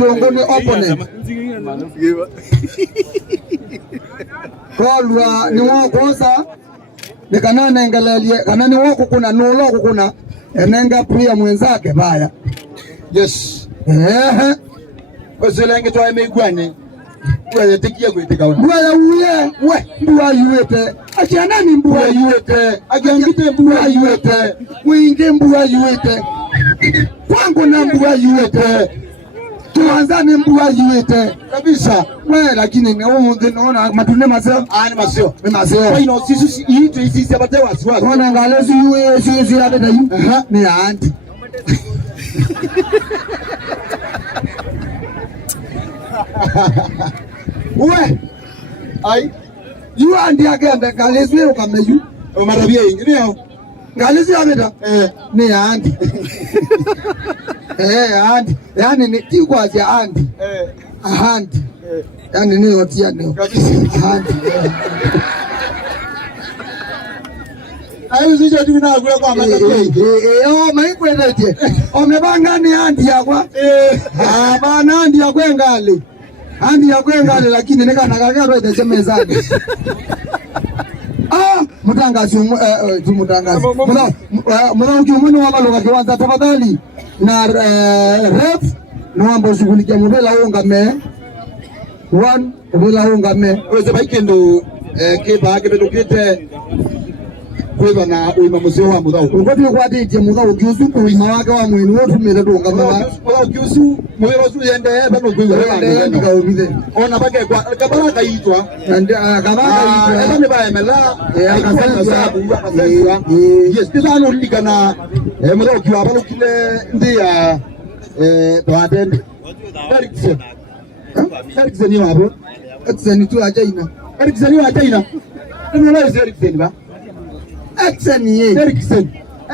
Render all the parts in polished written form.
Kairongo ni opponent kwa ni wao kosa ni kanana ngalelie kanani wako kuna nolo kuna enenga pia mwenzake baya. Yes. Kwa selenge toa megwane. Wewe tikia kuitika wana. Wewe we mbua yuete. Akiana ni mbua yuete. Akiangite mbua yuete. Winge mbua yuete. Kwangu na mbua yuete. Tuanzane mbua yuete. Kabisa. Wewe lakini naona matune maseo. Ni maseo. Ni maseo. Kwa ino sisi hii sisi abate wasiwasi. Ona ngalezu yuwe sisi abata yu. Ni anti. Uwe ai yu andi agenda ngalezu ukameyu marabia ingi nio ngalezu abeta ni andi andi yani ni tikwaje andi andi yani ni yotia nio andi ayo sija tuna kule kwa matatu maikweteje omebanga ni andi yakwa bana andi yakwe ngale andi yakwe ngale lakini nikana kakero itachemezani mutangazi mutangazi mwana ukiumuni wa maluga kiwanza tafadhali na ref nuambo shughulikia muvila unga me muvila unga me weze baikendo keba kebedukite kweba na uima museo wa mudau ukoti kwatije mudau kiusu uima wake wa mwini wotu mele dunga mwa kiusu mwero su yende bano kweba yende ndikaubide ona bake kwa kabala kaitwa kabala kaitwa ebane ba emela akasaidia yes tisano ligana mudau kiwa balo kile ndia twaden Eriksen yo abo Eriksen tu ajaina Eriksen yo ajaina ndio leo Eriksen ba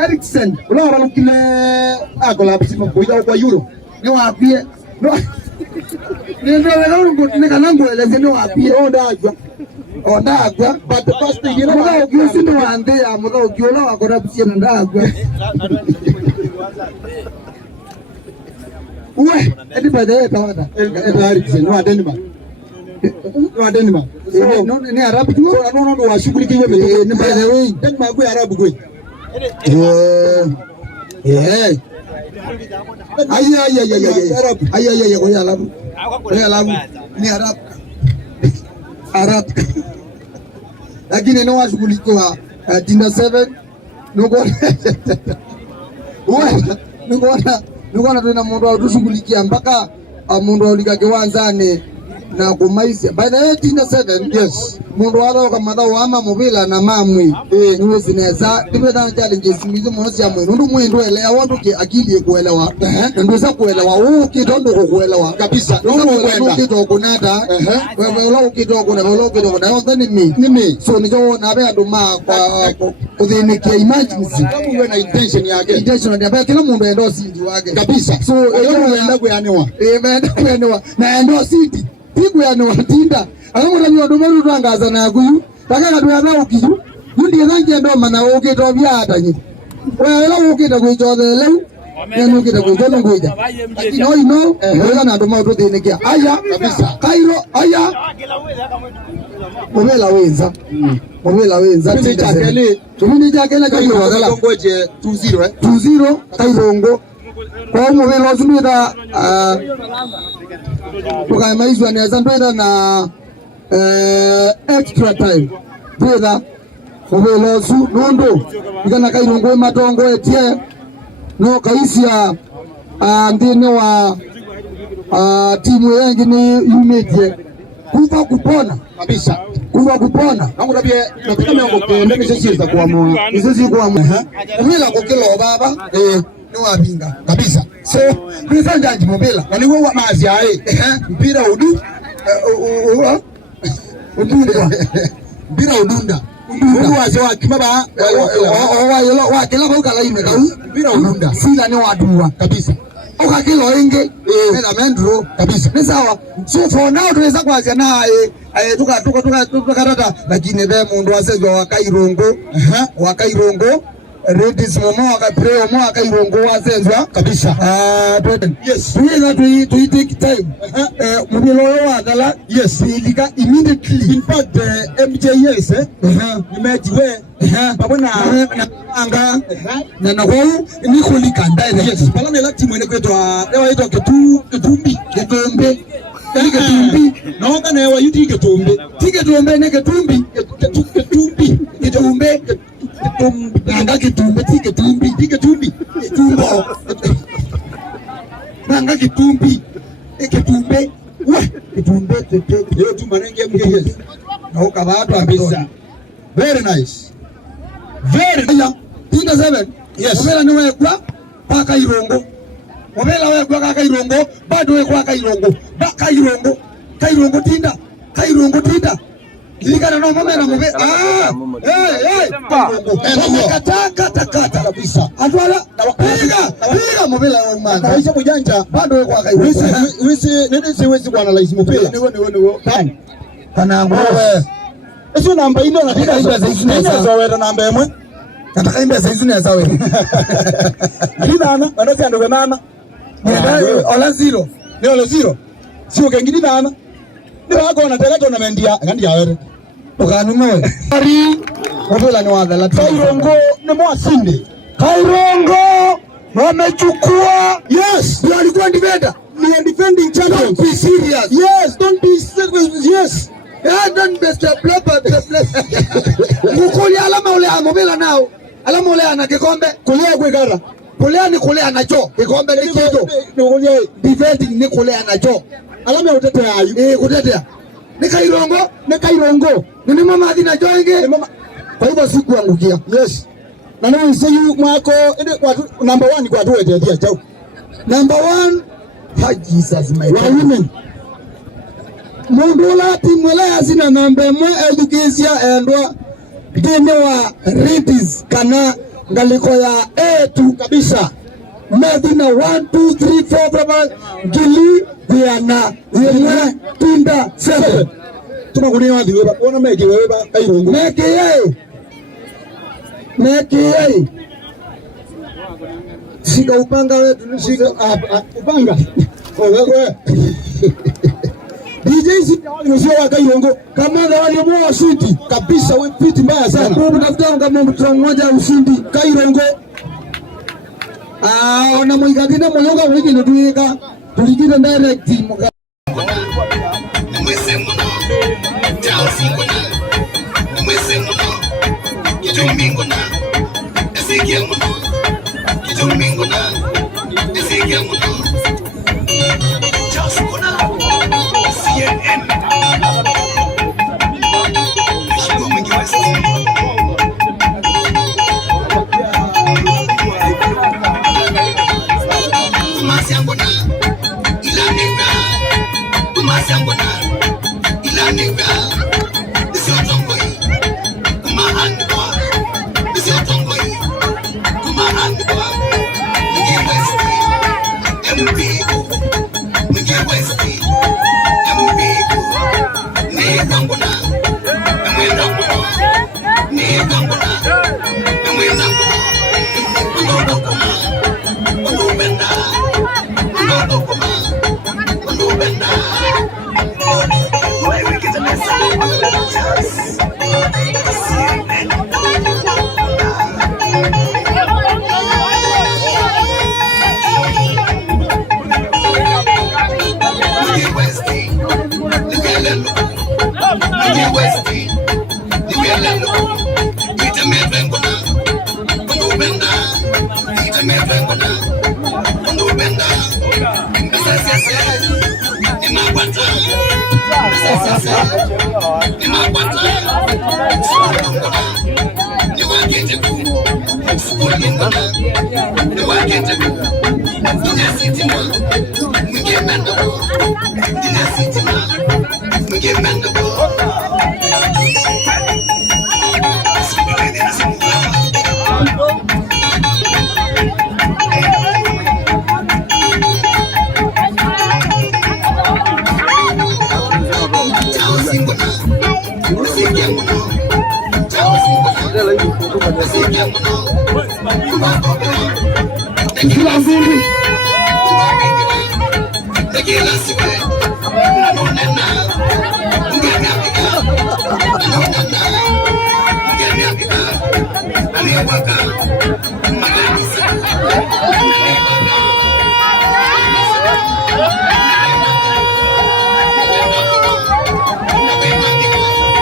Eriksen ulo balo kile akola bisima kuja kwa euro ni wapie no ndio wale ngo kanango eleze ni wapie ondagwa but the first thing you know mudau kiusu ndo ande ya mudau kiola wakora bisima ndagwa uwe edi bade tawada Eriksen no Denmark no Denmark no ni Arabu tu no washughulikiwe ni by the way Denmark kwa Arabu kwa ay kwa Arabu ni Arabu lakini no washughulikiwa Dinda 7 nuko tuna mundu atushughulikia mpaka mundu alika kiwanzane na kumaisha by the 87 yes mundu walo kama dao ama muvila na mamwi niwe zineza dipeta challenges mizo mosi ya mwe ndu mwendo elewa watu ki akili kuelewa ndio sa kuelewa ukitondo kuelewa kabisa ndio ukitondo kunata wewe ulo ukitondo na ulo ukitondo na ndani mimi so nicho na be anduma kwa kudhinikia emergency kama uwe na intention yake ndio kila mundu endo sindi wake kabisa so unaenda kuyaniwa imeenda kuyaniwa na endo sindi pigu ya watinda akamura ni wadomeru twangaza na kuyu takaka tuyana ukiyu yundi yange ndo mana ukito byatanye wewe ukita kuichothe leu nenu ukita kuichothe ngoja no ino wewe na ndo mauto thinikia aya kabisa kairo aya muvila wenza tumini chakele kairo wakala ngoje 20 kairongo kwa muvila osumida tukamaizwa neza ndwenda na extra time twetha muvila usu nundu ikana kairongo matongo etie no kaisia ndini wa timu yengi ni umetie kufa kupona kabisa kufa kupona nangu tabie nataka miongo kende nisisiza kuamua isisi kuamua muvila kukilo baba ni wabinga kabisa so pesa njanji mobila waliwo wa mazi ae mpira udu udunda mpira udunda waze wa kimaba wa kila kwa kala ime kau mpira udunda sila ni waduwa kabisa oka kilo enge na mendro kabisa ni sawa so for now tunaweza kuanza naye tuka lakini be mundu asezwa wa Kairongo Redis Ngomma akaprea mwaka irongo wazenzwa kabisa. Yes. We take time. Muvila wa dala. Yes. Ilika immediately. In fact, MJS nimejiwe babona anga na kwao ni kulika ndani. Yes. Pala na lati mwene kwetwa ewa ito ketumbi. Ketumbi. Ketumbi. Naonga na ewa yuti ketumbi. Ketumbi ne ketumbi. Ketumbi. Ketumbi. Nanga kitumbe ketumbi ketumbo nanga kitumbi ketumbe we ketumbe yo tumanenge MKS na ukabatu ambisa. Very nice. Tinda 7. Yes. Muvila ni wekwa paka irongo. Muvila wekwa kaka irongo bado wekwa kaka irongo. Baka irongo. Kairongo tinda. Kairongo tinda. Likana no mama na mube kata kabisa. Atwala piga mubila wa manga. Kaisha mujanja bado weko akai. Wisi kwa analyze mupila. Niwo. Kana ngowe. Eso namba ino na tika Nina zawera namba emwe. Nataka imbe saizi ni zawera. Nana, wanasi andoga nana. Ola 0. Ni ola 0. Sio kengidi nana. Ni wako wanataka tournamentia ngandi ya were. Tukanunoe. Ari mubila ni wadhala. Kairongo ni mwasindi. Kairongo wamechukua. Yes. Ndio alikuwa defender. Ni defending champions. Don't be serious. Yes, don't be serious. Yes. Don't be stupid. Mukuli alama ule amubila nao. Alama ule ana kikombe. Kulia kwegara. Kulia ni kulia anacho. Kikombe ni kijo. Kulia defending ni kulia anacho. Alama ya utetea ayu. Kutetea. Ni Kairongo. Ni mama adina joinge. Kwa hivyo sikuangukia. Yes. Na nani sayu mwako watu number 1 kwa tuwe dia chao. Number 1 Jesus my women. Mondula timwela zina number 1 education endwa dene wa Redis kana ngaliko ya A2 kabisa. Madina 1 2 3 4 baba gili diana yemwe tinda 7. Tunakunia wapi wewe? Ona meke wewe ba Kairongo. Meke. Shika upanga wetu, shika upanga. Wewe. DJ sio wa Kairongo. Kama wale mwa ushindi kabisa, wewe piti mbaya sana. Kwa tafuta kama mtu mmoja ushindi Kairongo. Ona mwingine mmoja wiki ndio tuika. Tulikita direct muka.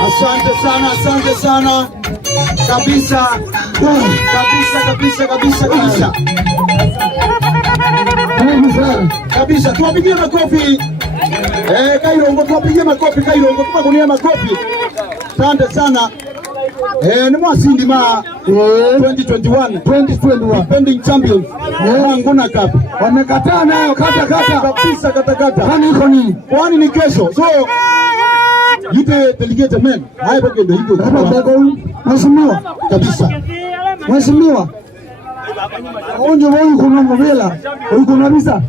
Asante sana kabisa kabisa. Tuwapigie makofi Kairongo, tuwapigie makofi Kairongo, tumagunia makofi. Asante sana. Ni mwasindi ma 2021 defending champions Nguna Cup. Wamekataa nayo kata kabisa. Kwani iko nini? Kwani ni kesho. So yute delegate men haipo kende hivyo mheshimiwa kabisa. Mheshimiwa onjo wao kuna MUVILA kuna visa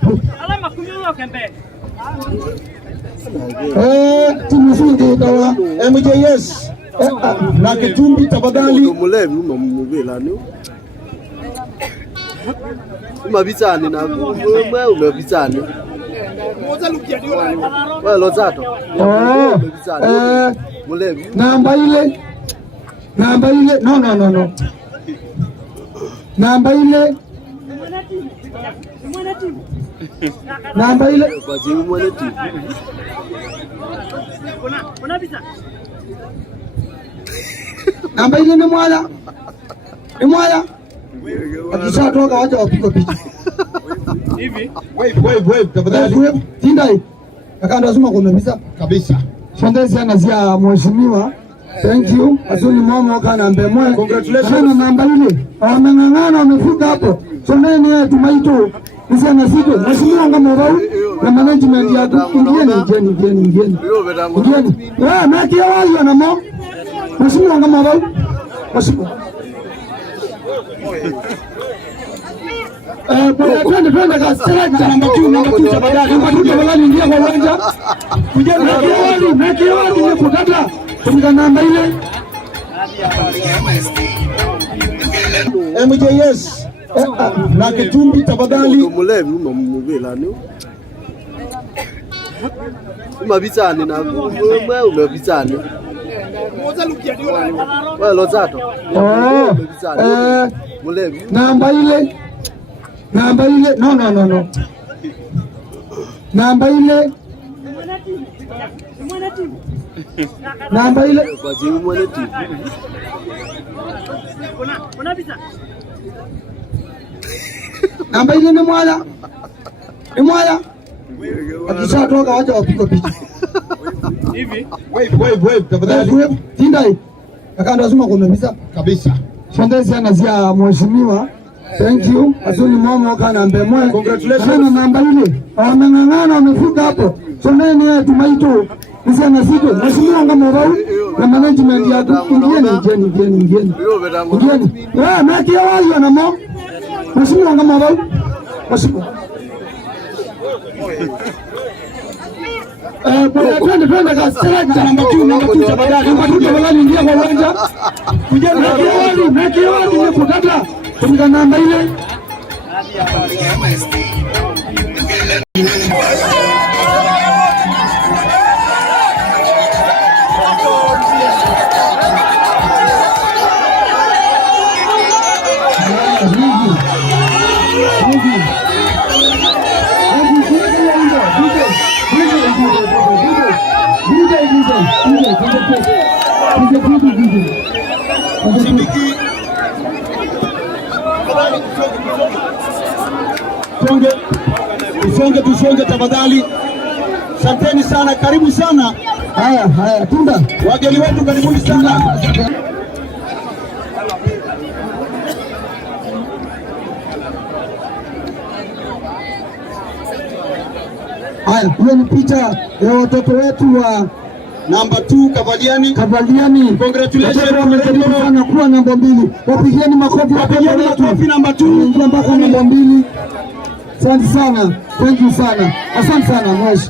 tumefunga dawa MJS na Katumbi tafadhali mulevi MUVILA ni umabitsani na umabitsani wewe zato mulevi namba ile no namba ile basi mwana timu namba ile ni mwala akishatoka wacha wapige picha hivi. Wave tafadhali. Tindai akanda sema kuna visa kabisa. Shangwe sana zia mheshimiwa. Thank you. Asuni mama kana mbemwe. Congratulations. Namba ile. Ameng'ang'ana amefika hapo. Tuneene yetu tumaito. Nisa na siko. Mheshimiwa ngamo rau na management ya ingieni. Maki ya wali na mo. Mheshimiwa ngamo rau. Mheshimiwa. Twende kasi selekta namba 2 tafadhali ingia kwa uwanja. Maki ya wali ni kutata. Tumika namba ile. MJS na Katumbi tafadhali. Mulevi MUVILA ni umabitsani na umabitsani wewe zato mulevi namba ile no namba ile basi mwana timu namba ile ni mwala akishatoka wacha wapige picha hivi. Wave tafadhali. Tindai akanda sema kuna visa kabisa. Shangwe sana zia mheshimiwa. Thank you. Asuni mama kana mbemwe. Congratulations. Namba ile. Ameng'ang'ana amefika hapo. Tuneene yetu tumaito. Nisa na siko. Mheshimiwa ngamo rau na management ya ingieni. Maki ya wali na mo. Mheshimiwa ngamo rau. Mheshimiwa. Twende kasi selekta namba 2 tafadhali ingia kwa uwanja. Maki ya wali ni kutata. Tumika namba ile. Tusonge tafadhali. Asanteni sana, karibu sana. Haya, tunda. Wageni wetu karibuni sana. Haya, hiyo ni picha ya watoto wetu wa namba 2 Kavaliani. Congratulations sana kuwa namba 2. Wapigieni makofi namba 2 mpaka namba 2. Asante sana. Thank you sana. Asante sana mweshi.